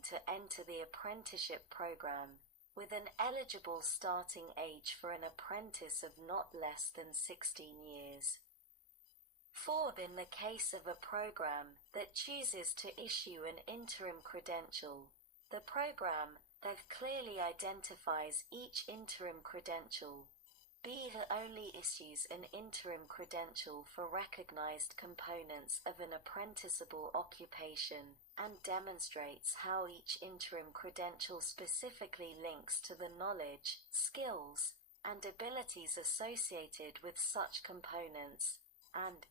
preparing to enter the apprenticeship program, with an eligible starting age for an apprentice of not less than 16 years. 4. In the case of a program that chooses to issue an interim credential, the program that clearly identifies each interim credential. B. Only issues an interim credential for recognized components of an apprenticeable occupation and demonstrates how each interim credential specifically links to the knowledge, skills, and abilities associated with such components, and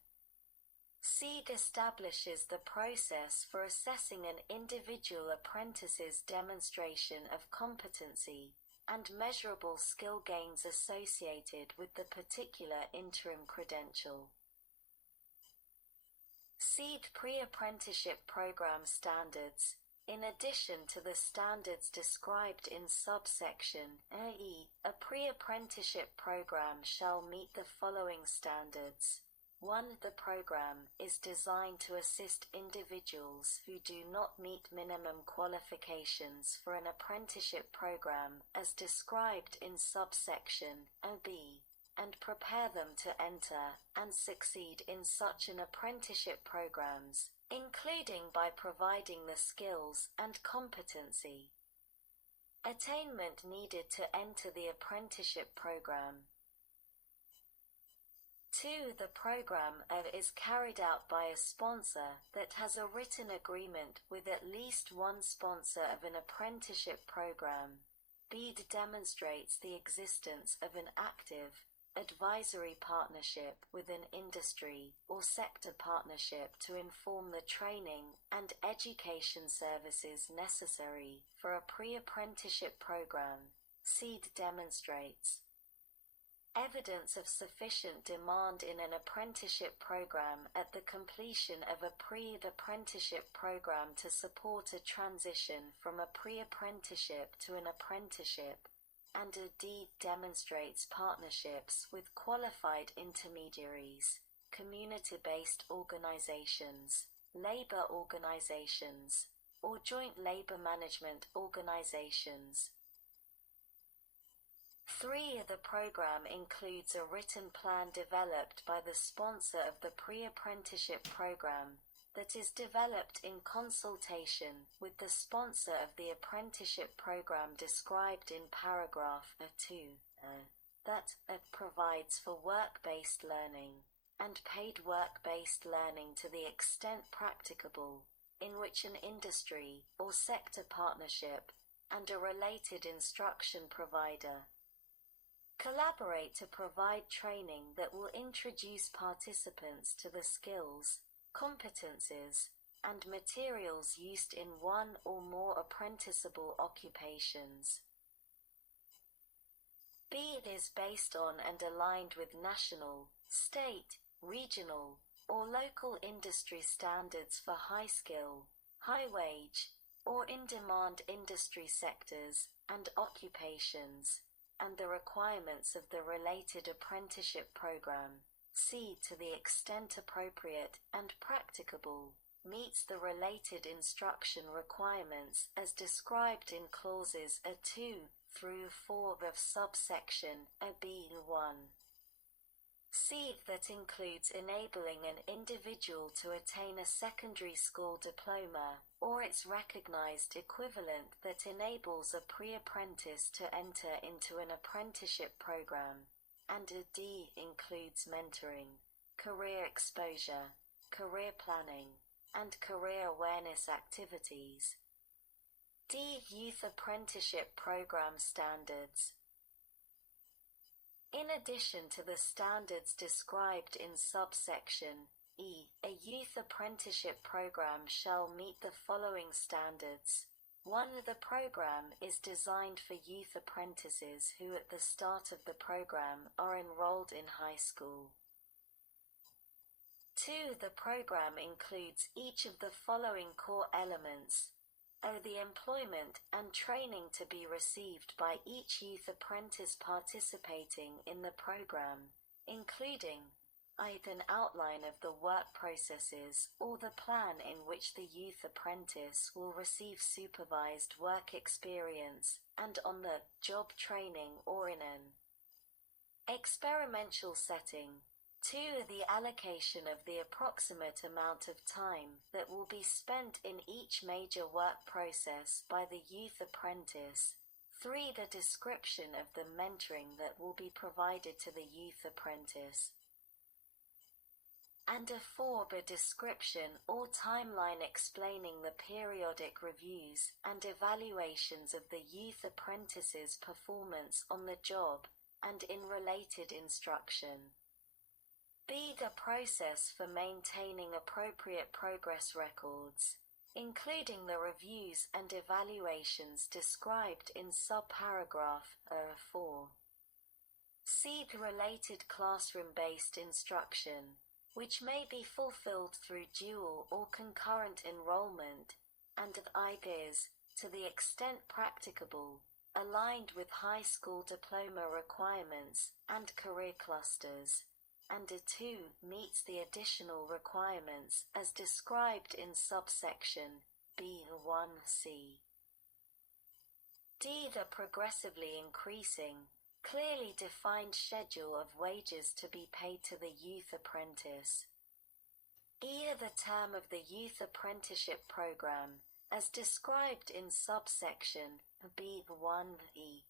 C. Establishes the process for assessing an individual apprentice's demonstration of competency and measurable skill gains associated with the particular interim credential. SEED Pre-Apprenticeship Program Standards. In addition to the standards described in subsection A, a pre-apprenticeship program shall meet the following standards. 1. The program is designed to assist individuals who do not meet minimum qualifications for an apprenticeship program as described in subsection B, and prepare them to enter and succeed in such an apprenticeship programs, including by providing the skills and competency attainment needed to enter the apprenticeship program. 2. The program is carried out by a sponsor that has a written agreement with at least one sponsor of an apprenticeship program. B. Demonstrates the existence of an active advisory partnership with an industry or sector partnership to inform the training and education services necessary for a pre-apprenticeship program. C. Demonstrates evidence of sufficient demand in an apprenticeship program at the completion of a pre-apprenticeship program to support a transition from a pre-apprenticeship to an apprenticeship, and D. Demonstrates partnerships with qualified intermediaries, community-based organizations, labor organizations, or joint labor management organizations. 3. The program includes a written plan developed by the sponsor of the pre-apprenticeship program that is developed in consultation with the sponsor of the apprenticeship program described in paragraph 2, that provides for work-based learning and paid work-based learning to the extent practicable, in which an industry or sector partnership and a related instruction provider collaborate to provide training that will introduce participants to the skills, competencies, and materials used in one or more apprenticeable occupations. B. It is based on and aligned with national, state, regional, or local industry standards for high-skill, high-wage, or in-demand industry sectors and occupations, and the requirements of the related apprenticeship program. C. To the extent appropriate and practicable, meets the related instruction requirements as described in clauses 2 through 4 of subsection B1. C. That includes enabling an individual to attain a secondary school diploma or its recognized equivalent that enables a pre-apprentice to enter into an apprenticeship program, and D. Includes mentoring, career exposure, career planning, and career awareness activities. D. Youth Apprenticeship Program Standards. In addition to the standards described in subsection E, a youth apprenticeship program shall meet the following standards. 1. The program is designed for youth apprentices who at the start of the program are enrolled in high school. 2. The program includes each of the following core elements. The employment and training to be received by each youth apprentice participating in the program, including either an outline of the work processes or the plan in which the youth apprentice will receive supervised work experience and on-the-job training or in an experimental setting. 2. The allocation of the approximate amount of time that will be spent in each major work process by the youth apprentice. 3. The description of the mentoring that will be provided to the youth apprentice. And 4. The description or timeline explaining the periodic reviews and evaluations of the youth apprentice's performance on the job and in related instruction. B. The process for maintaining appropriate progress records, including the reviews and evaluations described in subparagraph 4. C. The related classroom-based instruction, which may be fulfilled through dual or concurrent enrollment, and ideas, to the extent practicable, aligned with high school diploma requirements and career clusters. And 2. Meets the additional requirements as described in subsection B1c. D. The progressively increasing, clearly defined schedule of wages to be paid to the youth apprentice. E. The term of the youth apprenticeship program, as described in subsection B1e.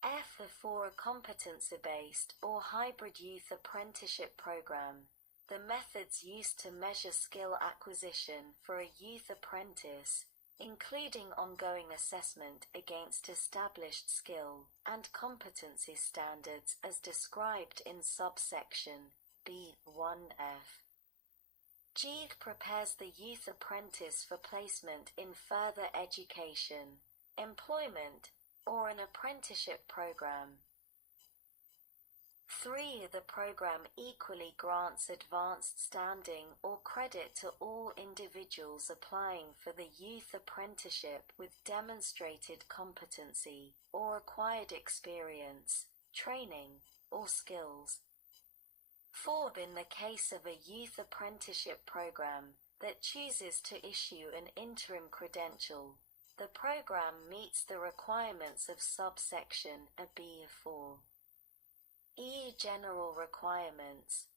F. For a competency-based or hybrid youth apprenticeship program, the methods used to measure skill acquisition for a youth apprentice, including ongoing assessment against established skill and competency standards as described in subsection B1f. G. Prepares the youth apprentice for placement in further education, employment, or an apprenticeship program. 3. The program equally grants advanced standing or credit to all individuals applying for the youth apprenticeship with demonstrated competency or acquired experience, training, or skills. 4. In the case of a youth apprenticeship program that chooses to issue an interim credential, the program meets the requirements of subsection B4. E. General requirements.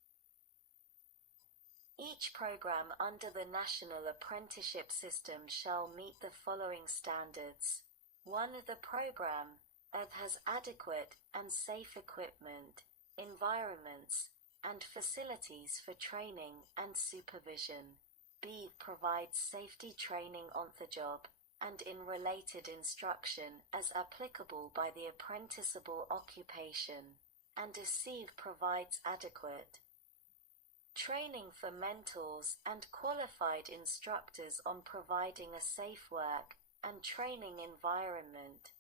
Each program under the National Apprenticeship System shall meet the following standards. 1. The program has adequate and safe equipment, environments, and facilities for training and supervision. B. Provides safety training on the job and in related instruction as applicable by the apprenticeable occupation. And C. Provides adequate training for mentors and qualified instructors on providing a safe work and training environment.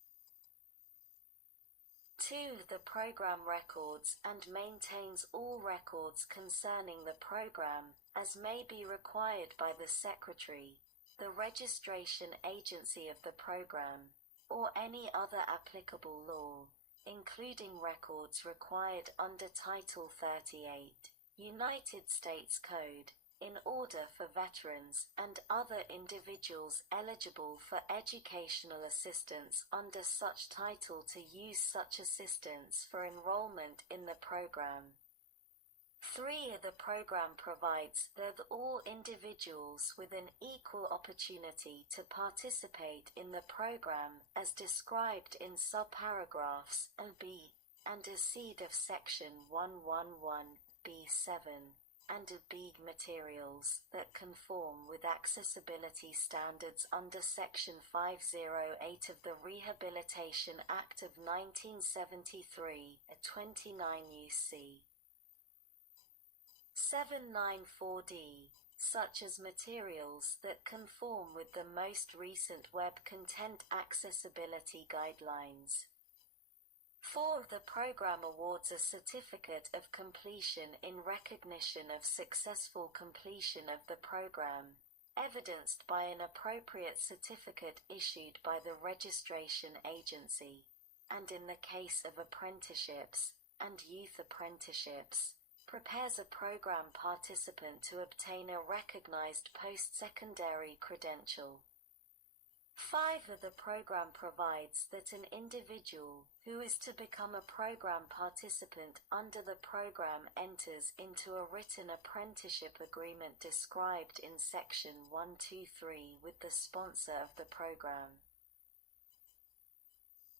2. The program records and maintains all records concerning the program as may be required by the Secretary, the registration agency of the program, or any other applicable law, including records required under Title 38, United States Code, in order for veterans and other individuals eligible for educational assistance under such title to use such assistance for enrollment in the program. 3. The program provides that all individuals with an equal opportunity to participate in the program as described in subparagraphs B and C of Section 111B7 and B materials that conform with accessibility standards under Section 508 of the Rehabilitation Act of 1973, 29 U.C. 794D, such as materials that conform with the most recent Web Content Accessibility Guidelines. 4. The program awards a certificate of completion in recognition of successful completion of the program, evidenced by an appropriate certificate issued by the registration agency, and in the case of apprenticeships and youth apprenticeships, prepares a program participant to obtain a recognized post-secondary credential. 5. The program provides that an individual who is to become a program participant under the program enters into a written apprenticeship agreement described in Section 123 with the sponsor of the program.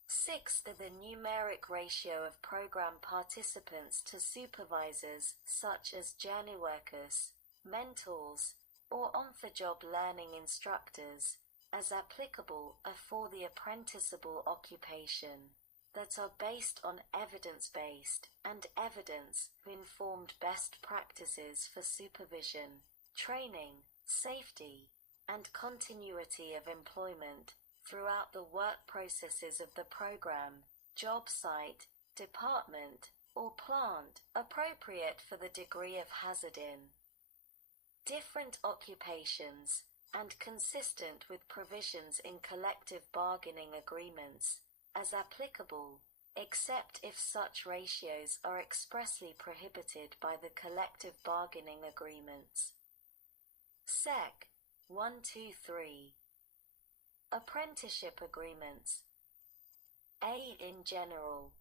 6. The numeric ratio of program participants to supervisors, such as journey workers, mentors, or on-the-job learning instructors, as applicable, are for the apprenticeable occupation, that are based on evidence-based and evidence-informed best practices for supervision, training, safety, and continuity of employment throughout the work processes of the program, job site, department, or plant, appropriate for the degree of hazard in different occupations, and consistent with provisions in collective bargaining agreements, as applicable, except if such ratios are expressly prohibited by the collective bargaining agreements. Sec. 123. Apprenticeship agreements. A. In general,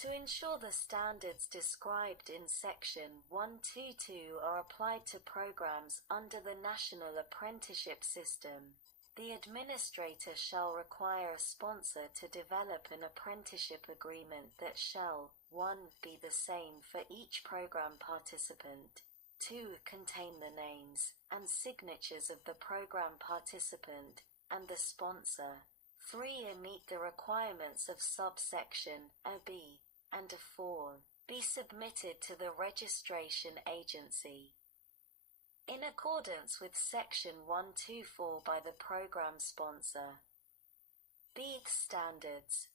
to ensure the standards described in Section 122 are applied to programs under the National Apprenticeship System, the administrator shall require a sponsor to develop an apprenticeship agreement that shall 1. Be the same for each program participant, 2. Contain the names and signatures of the program participant and the sponsor, 3. Meet the requirements of subsection A-B, and 4. Be submitted to the registration agency in accordance with Section 124 by the program sponsor. B. Standards.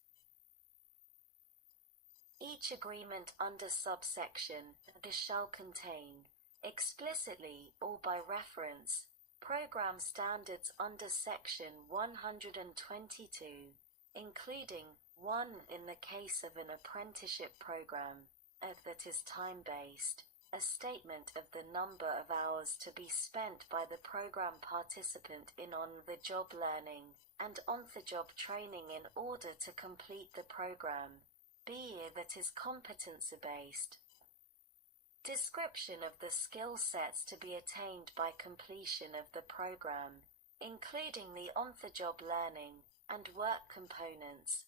Each agreement under subsection A shall contain, explicitly or by reference, program standards under Section 122, including 1. In the case of an apprenticeship program, that is time-based, a statement of the number of hours to be spent by the program participant in on-the-job learning and on-the-job training in order to complete the program. B. That is competency-based. Description of the skill sets to be attained by completion of the program, including the on-the-job learning and work components.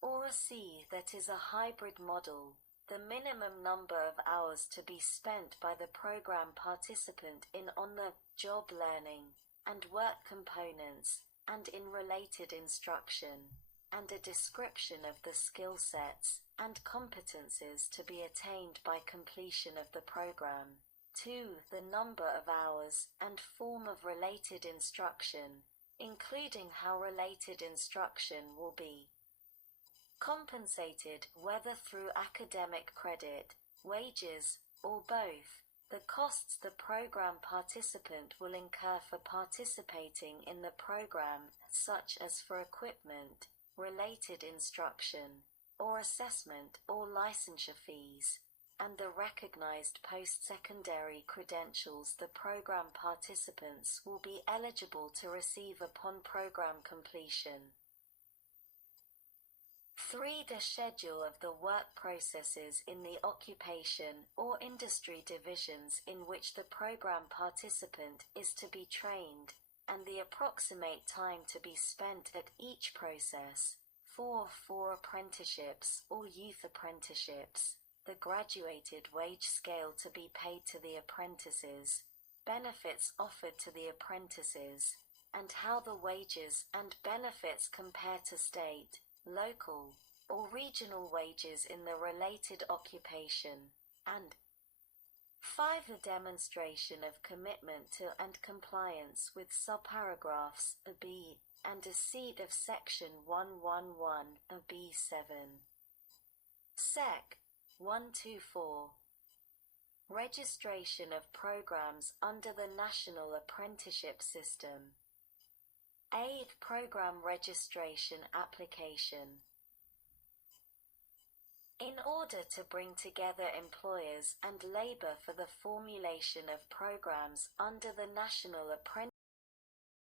Or C. That is a hybrid model, the minimum number of hours to be spent by the program participant in on-the-job learning and work components and in related instruction, and a description of the skill sets and competences to be attained by completion of the program. 2. The number of hours and form of related instruction, including how related instruction will be compensated, whether through academic credit, wages, or both, the costs the program participant will incur for participating in the program, such as for equipment, related instruction, or assessment or licensure fees, and the recognized post-secondary credentials the program participants will be eligible to receive upon program completion. 3. The schedule of the work processes in the occupation or industry divisions in which the program participant is to be trained, and the approximate time to be spent at each process. 4. For apprenticeships or youth apprenticeships, the graduated wage scale to be paid to the apprentices, benefits offered to the apprentices, and how the wages and benefits compare to state, local, or regional wages in the related occupation, and 5. A demonstration of commitment to and compliance with subparagraphs B and a C of Section 111 of B7. Sec. 124. Registration of programs under the National Apprenticeship System. A. Program Registration Application. in order to bring together employers and labor for the formulation of programs under the National Apprenticeship